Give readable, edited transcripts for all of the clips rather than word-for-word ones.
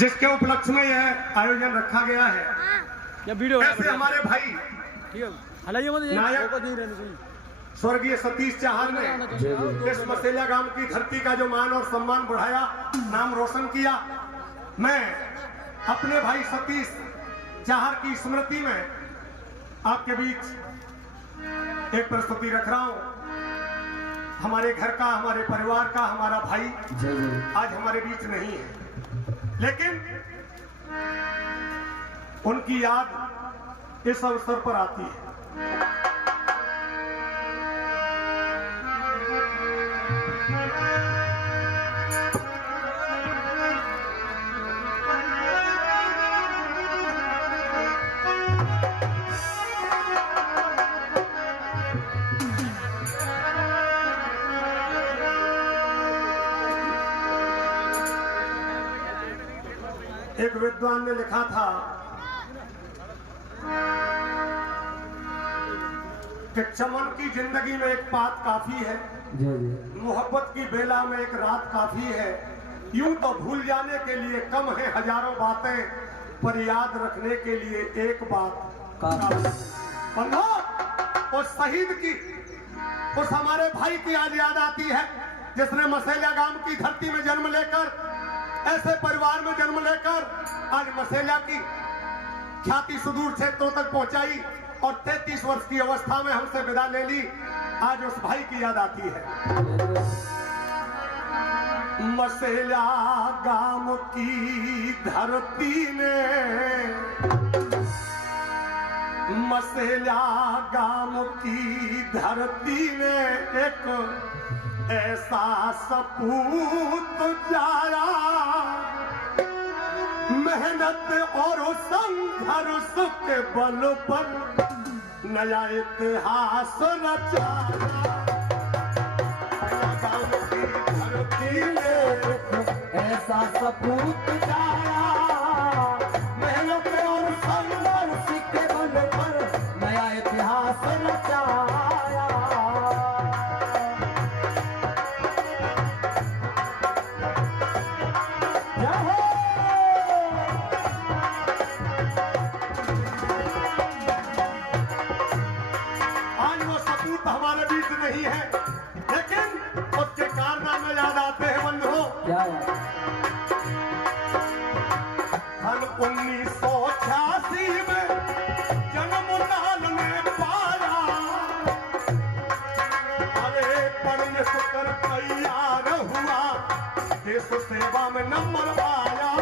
जिसके उपलक्ष्य में यह आयोजन रखा गया है। ऐसे हमारे भाई नायक स्वर्गीय सतीश चाहर ने इस मसेलिया गांव की धरती का जो मान और सम्मान बढ़ाया, नाम रोशन किया। मैं अपने भाई सतीश चाहर की स्मृति में आपके बीच एक प्रस्तुति रख रहा हूं। हमारे घर का, हमारे परिवार का, हमारा भाई आज हमारे बीच नहीं है, लेकिन उनकी याद इस अवसर पर आती है। एक विद्वान ने लिखा था कि चमन की जिंदगी में एक बात काफी है, मोहब्बत की बेला में एक रात काफी है। यूं तो भूल जाने के लिए कम है हजारों बातें, पर याद रखने के लिए एक बात काफी। उस शहीद की, उस हमारे भाई की आज याद आती है जिसने मसेलिया गांव की धरती में जन्म लेकर, ऐसे परिवार में जन्म लेकर आज मसेलिया की ख्याति सुदूर क्षेत्रों तक पहुंचाई और 33 वर्ष की अवस्था में हमसे विदा ले ली। आज उस भाई की याद आती है। मसेलिया गांव की धरती में, मसेलिया गांव की धरती में एक ऐसा सपूत जाया, मेहनत और संघर्ष के बल पर नया इतिहास रचाया। गांव की धरती में ऐसा सपूत जाया, मेहनत और संघर्ष के बल पर नया इतिहास रचाया। हमारे बीच नहीं है, लेकिन उसके कारनामे याद आते हैं बंधुओं। सन 1986 में जन्म लाल ने पाया, अरे पढ़ने से कर तैयार हुआ, देश सेवा में नंबर आया।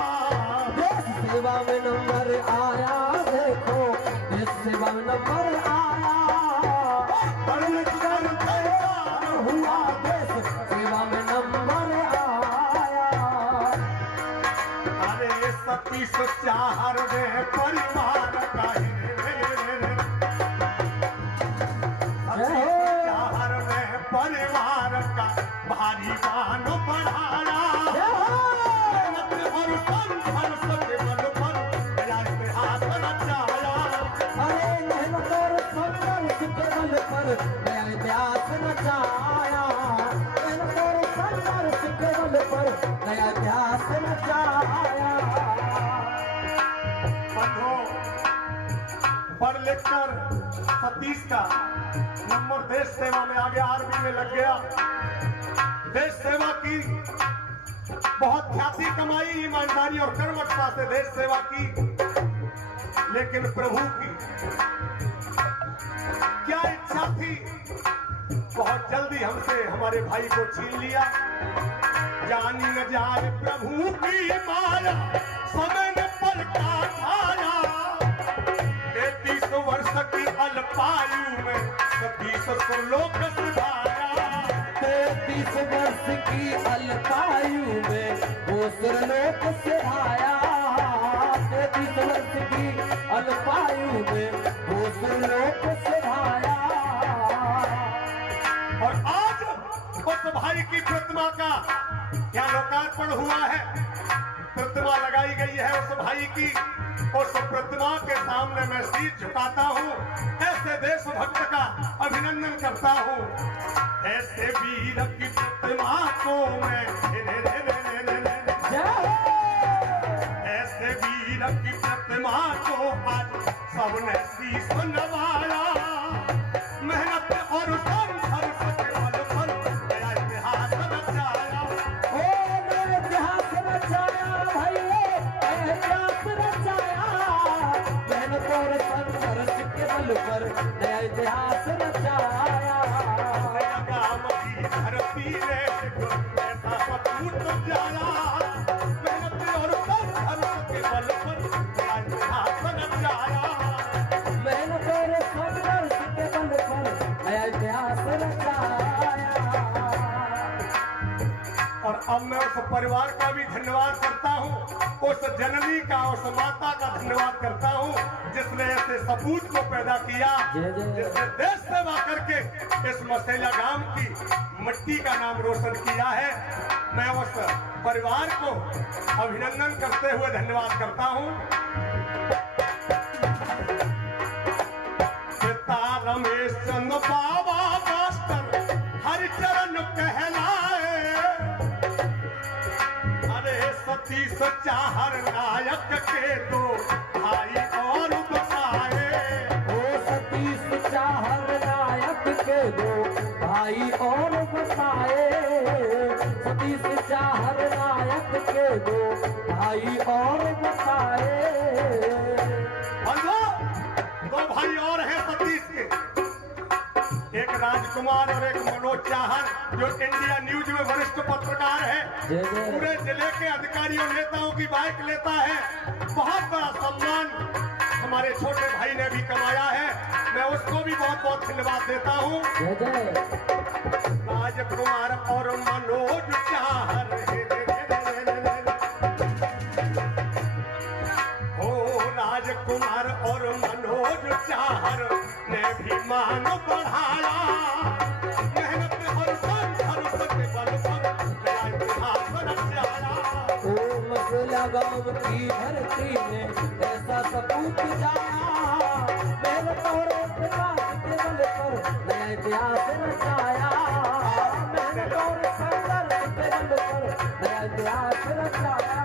देश सेवा में नंबर आया, देखो देश सेवा में नंबर आया। हुआ देश सेवा में नंबर आया। अरे सतीश चाहर ने परिवार का, चाहर ने परिवार का भारी मान बढ़ाया। और संघर्ष के बल पर नया इतिहास रचाया। अरे मेहनत और संघर्ष के बल पर नया इतिहास रचाया। मेहनत और संघर्ष के बल पर नया इतिहास रचाया। पढ़ लिख कर सतीश का नंबर देश सेवा में आगे आर्मी में लग गया। देश सेवा की बहुत ख्याति कमाई, ईमानदारी और कर्मठता से देश सेवा की, लेकिन प्रभु की क्या इच्छा थी, बहुत जल्दी हमसे हमारे भाई को छीन लिया। जानी न जाए प्रभु की माया, समय ने पलटा खाया। 33 वर्ष की अल्पायु में सतीश लोक सिधाया। 33 वर्ष की अल्पायु में वो सुरलोक सिधाया। 33 वर्ष की अल्पायु में वो सुरलोक सिधाया। और आज उस भाई की प्रतिमा का क्या लोकार्पण हुआ है, प्रतिमा लगाई गई है उस भाई की। उस प्रतिमा के सामने मैं शीश झुकाता हूँ, ऐसे देशभक्त का अभिनंदन करता हूँ। ऐसे वीर की प्रतिमा को मैं प्रतिमा को आज सबने शीश नवाया। मेहनत और संघर्ष के बल पर नया इतिहास रचाया। ओ नया इतिहास रचाया भाई, नया इतिहास रचाया। मेहनत और संघर्ष के बल पर नया इतिहास रचाया। गाम की धरती ने ऐसा सपूत जाया। मेहनत और संघर्ष के बल पर नया इतिहास रचाया। मेहनत और संघर्ष के बल पर नया इतिहास रचाया। और अब मैं उस परिवार का भी धन्यवाद करता हूँ, उस जननी का, उस माता का धन्यवाद करता हूँ जिसने ऐसे सपूत को पैदा किया, जिसने देश सेवा करके इस मसेला गांव की मिट्टी का नाम रोशन किया है। मैं उस परिवार को अभिनंदन करते हुए धन्यवाद करता हूँ। पिता रमेश चंद्र बाबा मास्टर हरिचरण कहलाए। अरे सतीश चाहर नायक के दो भाई और बताए। ओ सतीश चाहर नायक के दो भाई और बताए। सतीश चाहर नायक के दो भाई और बताए। दो भाई और हैं सतीश के, एक राजकुमार और एक मनोज चाहर, जो इंडिया न्यूज में वरिष्ठ पत्रकार है। पूरे जिले के अधिकारियों नेताओं की बाइक लेता है। बहुत बड़ा सम्मान हमारे छोटे भाई ने भी कमाया है। मैं उसको भी बहुत बहुत धन्यवाद देता हूँ। राजकुमार और मनोज चाहर राजकुमार और मनोज चाहर ने भी मान बढ़ाया। मेहनत और संघर्ष के बल पर नया इतिहास रचाया। ओ मसेला गांव की धरती में ऐसा सपूत जाया। मेहनत और इतिहास के बल पर नया इतिहास रचाया। मेहनत और संघर्ष के बल पर नया इतिहास रचाया।